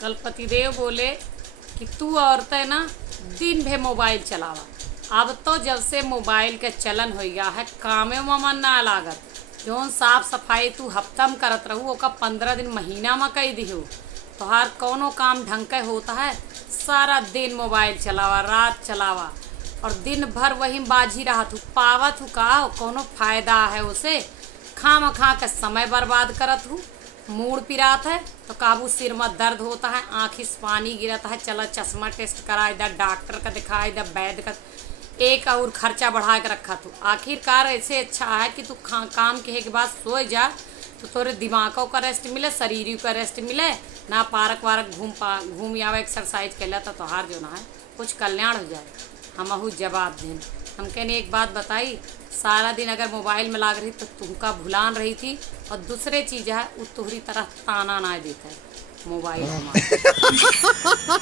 कल पतिदेव बोले कि तू औरतें ना दिन भर मोबाइल चलावा। अब तो जब से मोबाइल के चलन हो गया है कामे में मन ना लागत। जौन साफ सफाई तू हफ्ता में करत रहू ओका 15 दिन महीना में कही दिहू। तोहार कौनो काम ढंग के होता है? सारा दिन मोबाइल चलावा, रात चलावा और दिन भर वही बाजी रहा तू। पावत हूँ का कौनो फायदा है उसे? खाम खा के समय बर्बाद करत हूँ। मूड पिरात है तो काबू सिर में दर्द होता है, आँखी से पानी गिरता है, चला चश्मा टेस्ट करा, इधर डॉक्टर का दिखा, इधर वैद्य का। एक और खर्चा बढ़ा के रखा तू। आखिरकार ऐसे अच्छा है कि तू काम के बाद सो जा तो तोरे दिमागों का रेस्ट मिले, शरीर का रेस्ट मिले ना। पार्क वार्क घूम आवे, एक्सरसाइज कर लेता तो हार जो ना है कुछ कल्याण हो जाए। हमहू जवाब दें हमके ने एक बात बताई, सारा दिन अगर मोबाइल में लाग रही तो तुमका भुलान रही थी। और दूसरे चीज़ है वो तुहरी तरह ताना ना देता है मोबाइल हमारा।